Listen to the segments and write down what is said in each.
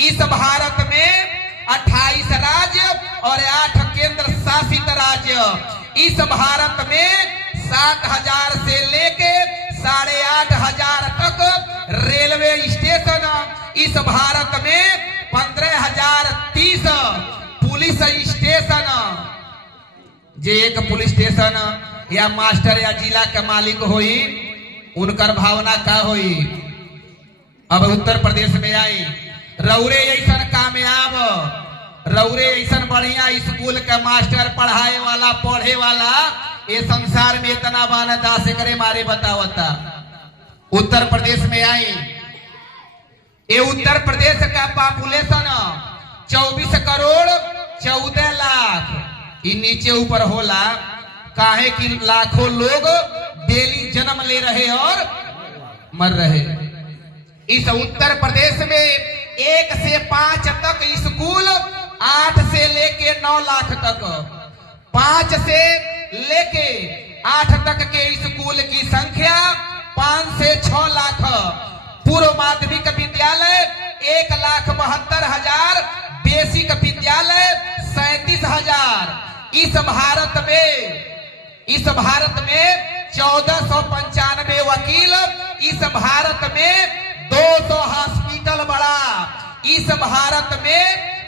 इस भारत में 28 राज्य और 8 केंद्र शासित राज्य। इस भारत में 7,000 से लेके 8,500 तक रेलवे स्टेशन। इस भारत में 15,030 पुलिस स्टेशन। जे एक पुलिस स्टेशन या मास्टर या जिला के मालिक होई, उनकर भावना का होई। अब उत्तर प्रदेश में आई, रौरे ऐसा कामयाब, रौरे ऐसा बढ़िया स्कूल के मास्टर पढ़ाए वाला पढ़े वाला ये संसार में इतना बाना दास करे मारे बतावता। उत्तर प्रदेश में आई, ये उत्तर प्रदेश का पॉपुलेशन 24 करोड़ 14 लाख। ये नीचे ऊपर होला काहे कि लाखों लोग डेली जन्म ले रहे और मर रहे। इस उत्तर प्रदेश में 1 से 5 तक स्कूल, 8 से लेके 9 लाख तक, 5 से लेके 8 तक के स्कूल की संख्या 5 से 6 लाख। पूर्व माध्यमिक विद्यालय 1,72,000, बेसिक विद्यालय 37,000। इस भारत में 1495 वकील, इस भारत में 200 हॉस्पिटल बड़ा, इस भारत में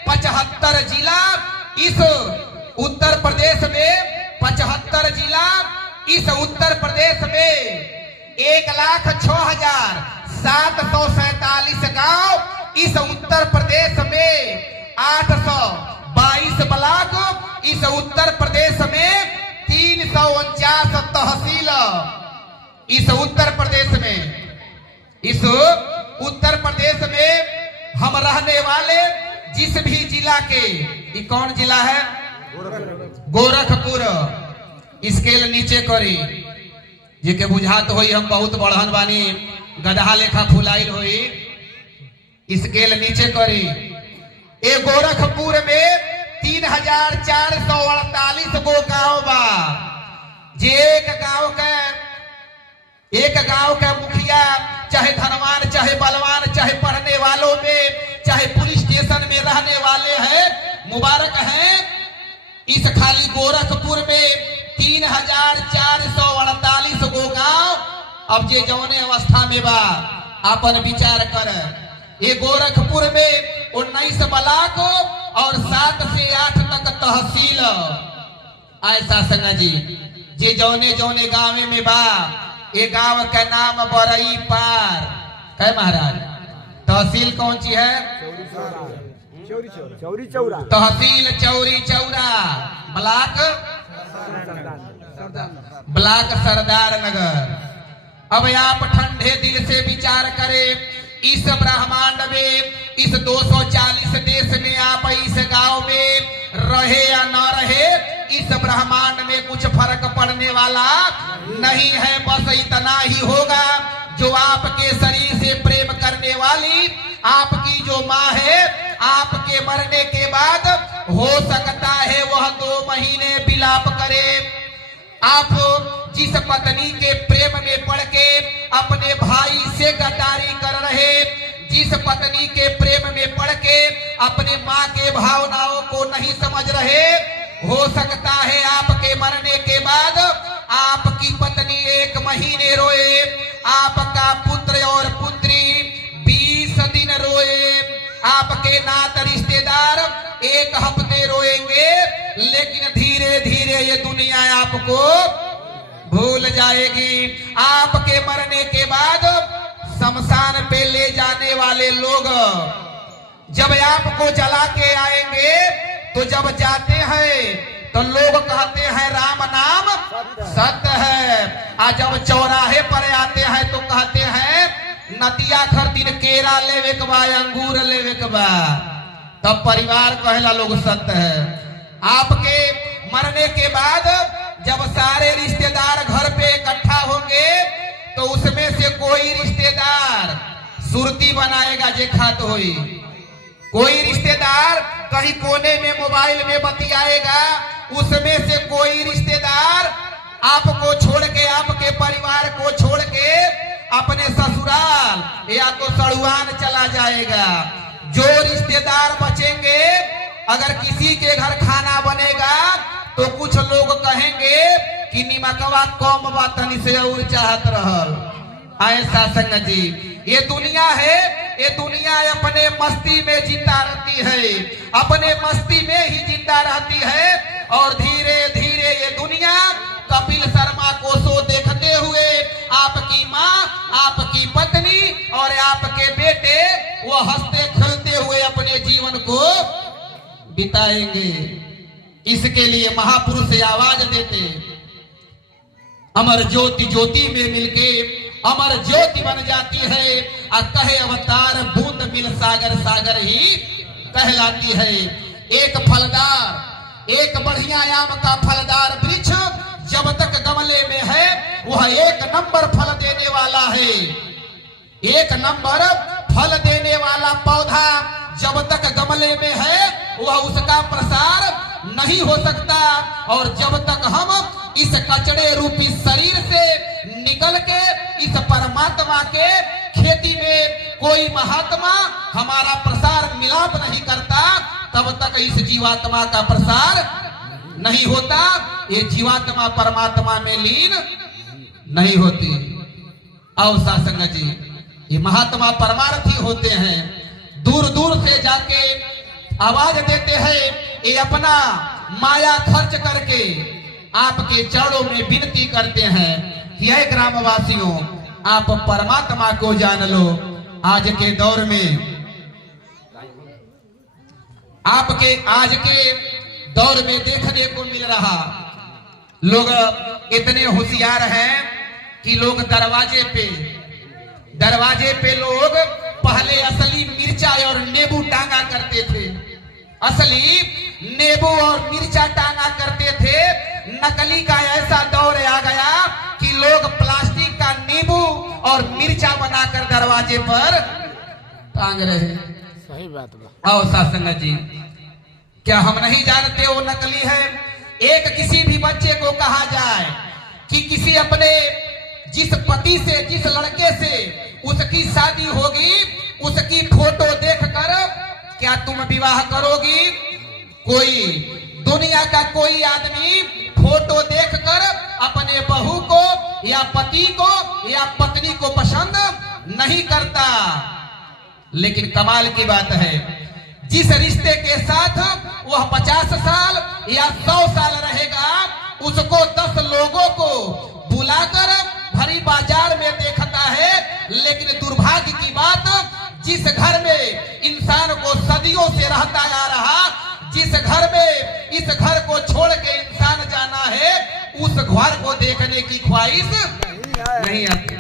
75 जिला, इस उत्तर प्रदेश में 75 जिला, इस उत्तर प्रदेश में 1,06,747 गांव, इस उत्तर प्रदेश में 822 ब्लॉक, इस उत्तर प्रदेश में 349 तहसील। इस उत्तर प्रदेश में हम रहने वाले जिस भी जिला के, ये कौन जिला है? गोरखपुर। स्केल नीचे करी, जे के बुझात होई हम बहुत बढ़न बानी, गधा लेखा फुलाइल होई। स्केल नीचे करी। ए गोरखपुर में 3,448 गो गांव बा। जे एक गांव का मुखिया, चाहे धनवान, चाहे बलवान, चाहे पढ़ने वालों में, चाहे पुलिस स्टेशन में रहने वाले हैं, मुबारक हैं। इस खाली गोरखपुर में 3,448 गो गांव। अब जे जौने अवस्था में बा अपन विचार कर। ये गोरखपुर में 19 ब्लॉक और 7 से 8 तक तहसील। ऐसा संग जी जे जौने जौने गाँव में बा, ये गांव का नाम बरई पार है महाराज। तहसील कौन सी है? चौरी चौरा। तहसील चौरी चौरा। ब्लॉक सरदार नगर। अब आप ठंडे दिल से विचार करें, इस ब्रह्मांड में, इस 240 देश में आप इस गांव में रहे या न रहे, इस ब्रह्मांड में कुछ फर्क पड़ने वाला नहीं है। बस इतना ही होगा, जो आपके शरीर से प्रेम करने वाली आपकी जो माँ है, आपके मरने के बाद हो सकता है वह 2 महीने विलाप करे। आप जिस पत्नी के प्रेम में पड़ के अपने भाई से गद्दारी कर रहे, जिस पत्नी के प्रेम में पड़ के अपने माँ के भावनाओं को नहीं समझ रहे, हो सकता है आपके मरने के बाद आपकी पत्नी 1 महीने रोए, आपका पुत्र और पुत्री 20 दिन रोए, आपके नात रिश्तेदार 1 हफ्ते रोएंगे, लेकिन धीरे धीरे ये दुनिया आपको भूल जाएगी। आपके मरने के बाद शमशान पे ले जाने वाले लोग जब आपको जला के आएंगे, तो जब जाते हैं तो लोग कहते हैं राम नाम सत्य है। आज जब चौराहे पर आते हैं तो कहते हैं नदिया खरदिन केरा लेवे के बा, अंगूर लेवे के बा। तब परिवार कहला लोग सत्य है। आपके मरने के बाद जब सारे रिश्तेदार घर पे इकट्ठा होंगे, तो उसमें से कोई रिश्तेदार सुरती बनाएगा जे खात होई, कोई रिश्तेदार कहीं कोने में मोबाइल में बतियाएगा, उसमें से कोई रिश्तेदार आपको छोड़ के, आपके परिवार को छोड़ के अपने ससुराल या तो सड़ुआन चला जाएगा। जो रिश्ते रिश्तेदार बचेंगे। अगर किसी के घर खाना बनेगा तो कुछ लोग कहेंगे कि निमकवा कम बातनी से और चाहत रहल। ऐसा संगत जी ये दुनिया है, ये दुनिया अपने मस्ती में जिंदा रहती है, अपने मस्ती में ही जिंदा रहती है। और धीरे धीरे ये दुनिया कपिल शर्मा को शो देखते हुए आपकी माँ, आपकी पत्नी और आपके बेटे वो हंसते खेलते हुए अपने जीवन को बिताएंगे। इसके लिए महापुरुष आवाज देते, अमर ज्योति ज्योति में मिलके अमर ज्योति बन जाती है। कहे अवतार बूंद मिल सागर, सागर ही कहलाती है। एक फलदार, एक बढ़िया आम का फलदार वृक्ष जब तक गमले में है वह एक नंबर फल देने वाला है। एक नंबर फल देने वाला पौधा जब तक गमले में है वह उसका प्रसार नहीं हो सकता। और जब तक हम इस कचड़े रूपी शरीर से निकल के इस परमात्मा के खेती में कोई महात्मा हमारा प्रसार मिलाप नहीं करता, तब तक इस जीवात्मा का प्रसार नहीं होता। ये जीवात्मा परमात्मा में लीन नहीं होती। और सासंग जी ये महात्मा परमार्थी होते हैं, दूर दूर से जाके आवाज देते हैं। ये अपना माया खर्च करके आपके चरणों में विनती करते हैं कि ऐ ग्रामवासियों आप परमात्मा को जान लो। आज के दौर में आपके आज के दौर में देखने को मिल रहा, लोग इतने होशियार हैं कि लोग दरवाजे पे लोग पहले असली मिर्चा और नींबू टांगा करते थे। असली नींबू और मिर्चा टांगा करते थे। नकली का ऐसा दौर आ गया कि लोग प्लास्टिक का नींबू और मिर्चा बनाकर दरवाजे पर टांग रहे। सही बात बा। आओ सासंग जी, क्या हम नहीं जानते वो नकली है? एक किसी भी बच्चे को कहा जाए कि किसी अपने जिस पति से, जिस लड़के से उसकी शादी होगी उसकी फोटो देखकर क्या तुम विवाह करोगी? कोई दुनिया का कोई आदमी फोटो देखकर अपने बहू को या पति को या पत्नी को पसंद नहीं करता। लेकिन कमाल की बात है, जिस रिश्ते के साथ वह 50 साल या 100 साल रहेगा उसको 10 लोगों को बुलाकर भरी बाजार में देखता है। लेकिन दुर्भाग्य की बात, जिस घर में इंसान को सदियों से रहता आ रहा, जिस घर में इस घर को छोड़ के इंसान जाना है, उस घर को देखने की ख्वाहिश नहीं आती।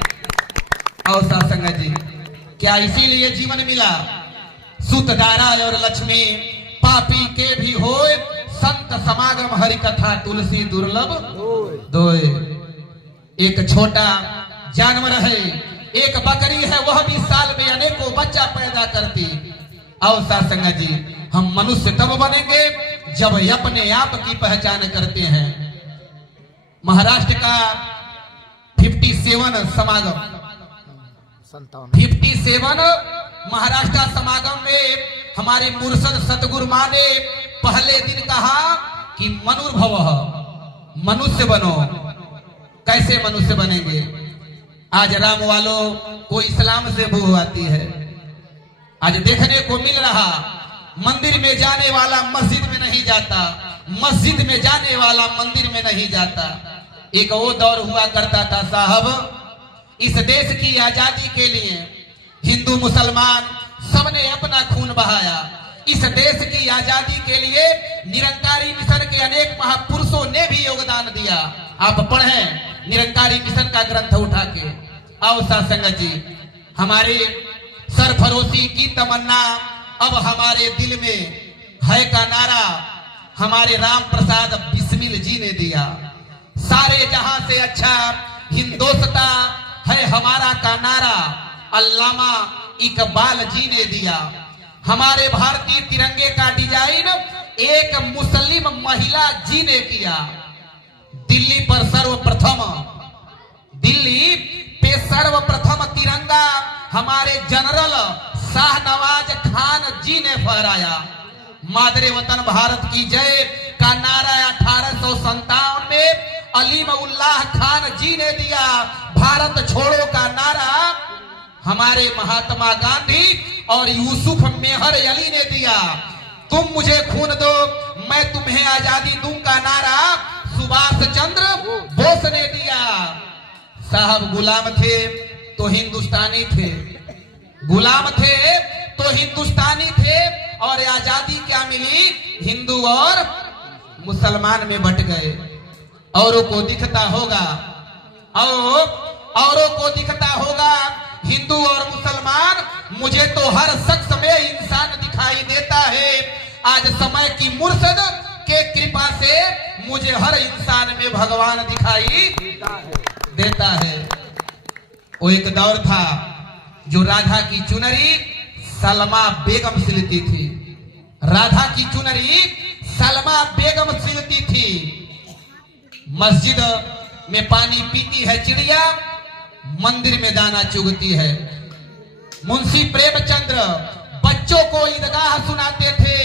और सासंग जी, क्या इसीलिए जीवन मिला? सुतदारा और लक्ष्मी पापी के भी होए, संत समागम हरि कथा तुलसी दुर्लभ दोए। एक छोटा जानवर है, एक बकरी है, वह भी साल में अनेकों बच्चा पैदा करती। और सासंग जी, हम मनुष्य तब बनेंगे जब अपने आप की पहचान करते हैं। महाराष्ट्र का 57 समागम, 57 महाराष्ट्र समागम में हमारे मुर्शद सतगुरु मां ने पहले दिन कहा कि मनुर्भव, मनुष्य बनो। कैसे मनुष्य बनेंगे? आज राम वालों को इस्लाम से बू आती है। आज देखने को मिल रहा, मंदिर में जाने वाला मस्जिद में नहीं जाता, मस्जिद में जाने वाला मंदिर में नहीं जाता। एक वो दौर हुआ करता था साहब, इस देश की आजादी के लिए हिंदू मुसलमान सबने अपना खून बहाया। इस देश की आजादी के लिए निरंकारी मिशन के अनेक महापुरुषों ने भी योगदान दिया। आप पढ़ें निरंकारी मिशन का ग्रंथ उठा के। आओ सासंग जी, हमारे सरफरोशी की तमन्ना अब हमारे दिल में है का नारा हमारे राम प्रसाद बिस्मिल जी ने दिया। सारे जहां से अच्छा हिंदोस्ता है हमारा का नारा अल्लामा इकबाल जी ने दिया। हमारे भारतीय तिरंगे का डिजाइन एक मुस्लिम महिला जी ने किया। दिल्ली पर सर्वप्रथम तिरंगा हमारे जनरल शाहनवाज खान जी ने फहराया। मादरे वतन भारत की जय का नारा 1857 में अलीम उल्लाह खान जी ने दिया। भारत छोड़ो का नारा हमारे महात्मा गांधी और यूसुफ मेहर अली ने दिया। तुम मुझे खून दो मैं तुम्हें आजादी दूं का नारा सुभाष चंद्र बोस ने दिया। साहब गुलाम थे तो हिंदुस्तानी थे, गुलाम थे तो हिंदुस्तानी थे, और आजादी क्या मिली? हिंदू और मुसलमान में बट गए। औरों को दिखता होगा, औरों को दिखता होगा हिंदू और मुसलमान, मुझे तो हर शख्स में इंसान दिखाई देता है। आज समय की मुर्शद के कृपा से मुझे हर इंसान में भगवान दिखाई देता है। वो एक दौर था जो राधा की चुनरी सलमा बेगम सिलती थी, राधा की चुनरी सलमा बेगम सिलती थी। मस्जिद में पानी पीती है चिड़िया, मंदिर में दाना चुगती है। मुंशी प्रेमचंद्र बच्चों को ईदगाह सुनाते थे।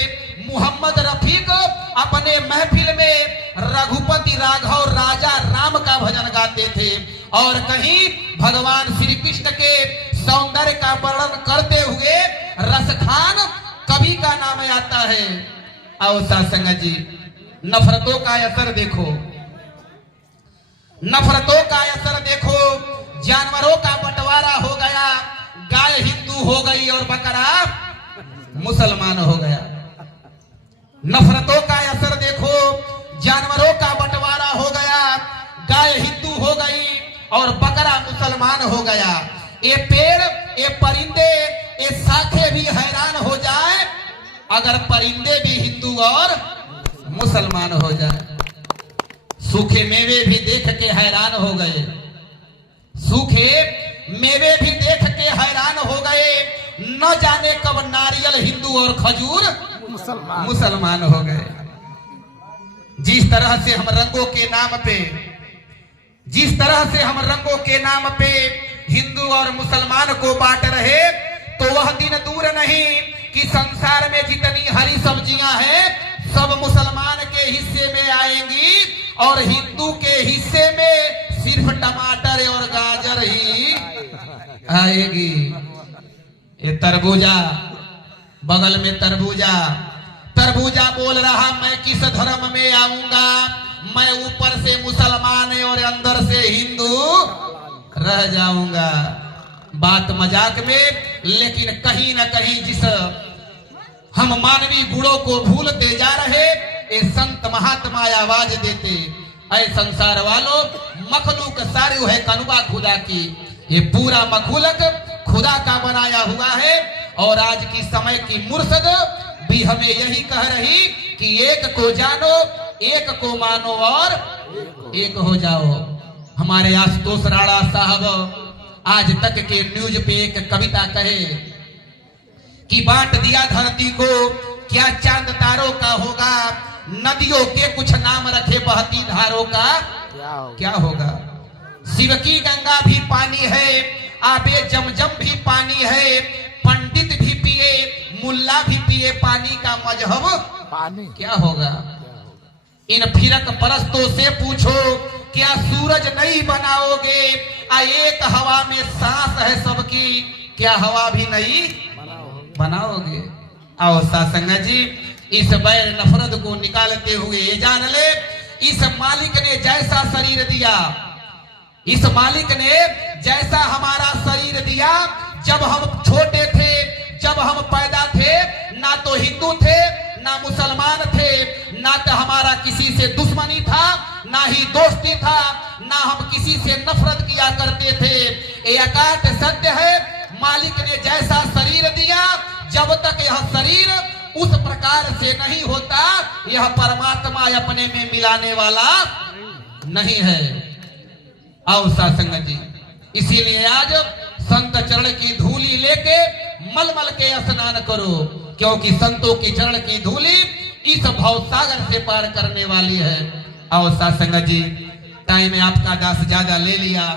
मोहम्मद रफीक अपने महफिल में रघुपति राघव राजा राम का भजन गाते थे, और कहीं भगवान श्री कृष्ण के सौंदर्य का वर्णन करते हुए रसखान कवि का नाम आता है। आओ सासंग जी, नफरतों का असर देखो, नफरतों का असर देखो। जानवरों का बंटवारा हो गया, गाय हिंदू हो गई और बकरा मुसलमान हो गया। नफरतों का असर देखो, जानवरों का बंटवारा हो गया, गाय हिंदू हो गई और बकरा मुसलमान हो गया। ये पेड़, ये परिंदे, ये शाखे भी हैरान हो जाए अगर परिंदे भी हिंदू और मुसलमान हो जाए। सूखे मेवे भी देख के हैरान हो गए, सूखे मेवे भी देख के हैरान हो गए। न जाने कब नारियल हिंदू और खजूर मुसलमान हो गए। जिस तरह से हम रंगों के नाम पे, जिस तरह से हम रंगों के नाम पे हिंदू और मुसलमान को बांट रहे, तो वह दिन दूर नहीं कि संसार में जितनी हरी सब्जियां हैं सब मुसलमान के हिस्से में आएंगी, और हिंदू के हिस्से में सिर्फ टमाटर और गाजर ही आएगी। ये तरबूजा, बगल में तरबूजा, तरबूजा बोल रहा मैं किस धर्म में आऊंगा, मैं ऊपर से मुसलमान और अंदर से हिंदू रह जाऊंगा। बात मजाक में, लेकिन कहीं ना कहीं जिस हम मानवीय गुणों को भूलते जा रहे, ये संत महात्मा आवाज देते, ऐ संसार वालों, मखलूक सारू है कनुबा खुदा की। ये पूरा मखलूक खुदा का बनाया हुआ है, और आज की समय की मुर्शद भी हमें यही कह रही कि एक को जानो, एक को मानो और एक हो जाओ। हमारे आशुतोष राणा साहब आज तक के न्यूज पे एक कविता कहे कि बांट दिया धरती को, क्या चांद तारों का होगा, नदियों के कुछ नाम रखे बहती धारों का क्या होगा। शिव की गंगा भी पानी है, आबे जमजम भी पानी है, पंडित भी पिए मुल्ला भी पिए, पानी का मजहब पानी क्या होगा। इन फिरक परस्तों से पूछो क्या सूरज नहीं बनाओगे, एक हवा में सांस है सबकी, क्या हवा भी नहीं बनाओगे। आओ सासंग जी, इस बैर नफरत को निकालते हुए ये जान ले, इस मालिक ने जैसा शरीर दिया, इस मालिक ने जैसा हमारा शरीर दिया, जब हम छोटे थे, जब हम पैदा थे, ना तो हिंदू थे ना मुसलमान थे, ना तो हमारा किसी से दुश्मनी था ना ही दोस्ती था, ना हम किसी से नफरत किया करते थे। ये अकाट सत्य है, मालिक ने जैसा शरीर दिया, जब तक यह शरीर उस प्रकार से नहीं होता, यह परमात्मा अपने में मिलाने वाला नहीं है। आओ सासंग जी, इसीलिए आज संत चरण की धूली लेके मलमल के स्नान करो, क्योंकि संतों की चरण की धूली इस भवसागर से पार करने वाली है। आओ सासंग जी, टाइम आपका 10 ज्यादा ले लिया।